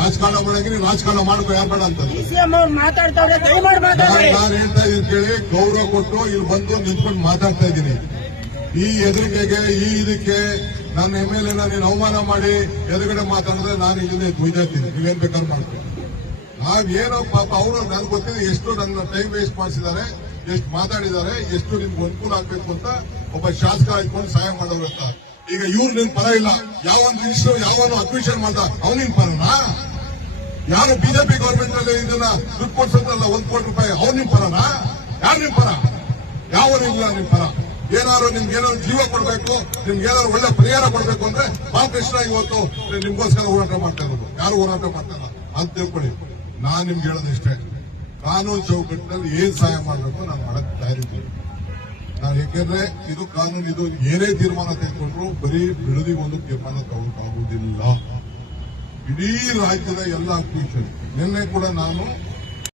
ರಾಜಕಾರಣ ಮಾಡಂಗಿರಿ ರಾಜಕಾರಣ ಮಾಡ್ಕೋ ಯಾರು ಬೇಡ ಅಂತ ನಾನು ಹೇಳ್ತಾ ಇದ್ದೀನಿ ಕೇಳಿ. ಗೌರವ ಕೊಟ್ಟು ಇಲ್ಲಿ ಬಂದು ನಿಂತ್ಕೊಂಡು ಮಾತಾಡ್ತಾ ಇದ್ದೀನಿ. ಈ ಎದುರಿಕೆಗೆ ಈ ಇದಕ್ಕೆ ನನ್ನ MLA ನೀನು ಅವಮಾನ ಮಾಡಿ ಎದುರುಗಡೆ ಮಾತಾಡಿದ್ರೆ ನಾನು ಇದನ್ನೇ ಕುಯ್ದಾಗ್ತೀನಿ. ನೀವೇನ್ ಬೇಕಾದ್ರೂ ಮಾಡ್ತೀನಿ. ನಾವೇನೋ ಪಾಪ ಅವರು ನನ್ಗೆ ಗೊತ್ತಿದೆ ಎಷ್ಟು ನನ್ನ ಟೈಮ್ ವೇಸ್ಟ್ ಮಾಡಿಸಿದ್ದಾರೆ, ಎಷ್ಟು ಮಾತಾಡಿದ್ದಾರೆ, ಎಷ್ಟು ನಿಮ್ಗೆ ಅನುಕೂಲ ಆಗ್ಬೇಕು ಅಂತ ಒಬ್ಬ ಶಾಸಕ ಇಟ್ಕೊಂಡು ಸಹಾಯ ಮಾಡೋರು ಅಂತ. ಈಗ ಇವ್ರು ನಿನ್ ಪರ ಇಲ್ಲ. ಯಾವೊಂದು ರಿಜಿಸ್ಟರ್ ಯಾವನು ಅಡ್ಮಿಷನ್ ಮಾಡ್ದ ಅವನಿನ್ ಪರನಾ? ಯಾರು ಬಿಜೆಪಿ ಗವರ್ಮೆಂಟ್ ಅಲ್ಲಿ ಇದನ್ನ ದುಡ್ಡು ಕೊಡ್ಸೋದ್ರಲ್ಲ ₹1 ಕೋಟಿ ಅವ್ರು ನಿಮ್ ಪರನಾ? ಯಾರು ನಿಮ್ ಪರ? ಯಾವನಿಲ್ಲ ನಿಮ್ ಪರ. ಏನಾದ್ರು ನಿಮ್ಗೇನಾದ್ರು ಜೀವ ಕೊಡ್ಬೇಕು, ನಿಮ್ಗೇನಾದ್ರು ಒಳ್ಳೆ ಪರಿಹಾರ ಕೊಡ್ಬೇಕು ಅಂದ್ರೆ ಬಾಲಕೃಷ್ಣ ಇವತ್ತು ನಿಮ್ಗೋಸ್ಕರ ಹೋರಾಟ ಮಾಡ್ತಾ ಇರೋದು. ಯಾರು ಹೋರಾಟ ಮಾಡ್ತಾರ ಅಂತ ತಿಳ್ಕೊಳ್ಳಿ. ನಾನ್ ನಿಮ್ಗೆ ಹೇಳೋದಿಷ್ಟೇ, ಕಾನೂನು ಚೌಕಟ್ಟಿನಲ್ಲಿ ಏನ್ ಸಹಾಯ ಮಾಡಬೇಕು ನಾನು ಮಾಡಕ್ ತಯಾರಿದ್ದೀನಿ. ನಾನು ಯಾಕೆಂದ್ರೆ ಇದು ಕಾನೂನು, ಇದು ಏನೇ ತೀರ್ಮಾನ ತೆಗೆದುಕೊಂಡ್ರು ಬರೀ ಬಿಡದಿಗೆ ಒಂದು ತೀರ್ಮಾನ ತಗೊಳ್ಳೋಕ್ಕಾಗುವುದಿಲ್ಲ. ಇಡೀ ರಾಜ್ಯದ ಎಲ್ಲ ಅಕ್ವಿಷನ್ ನಿನ್ನೆ ಕೂಡ ನಾನು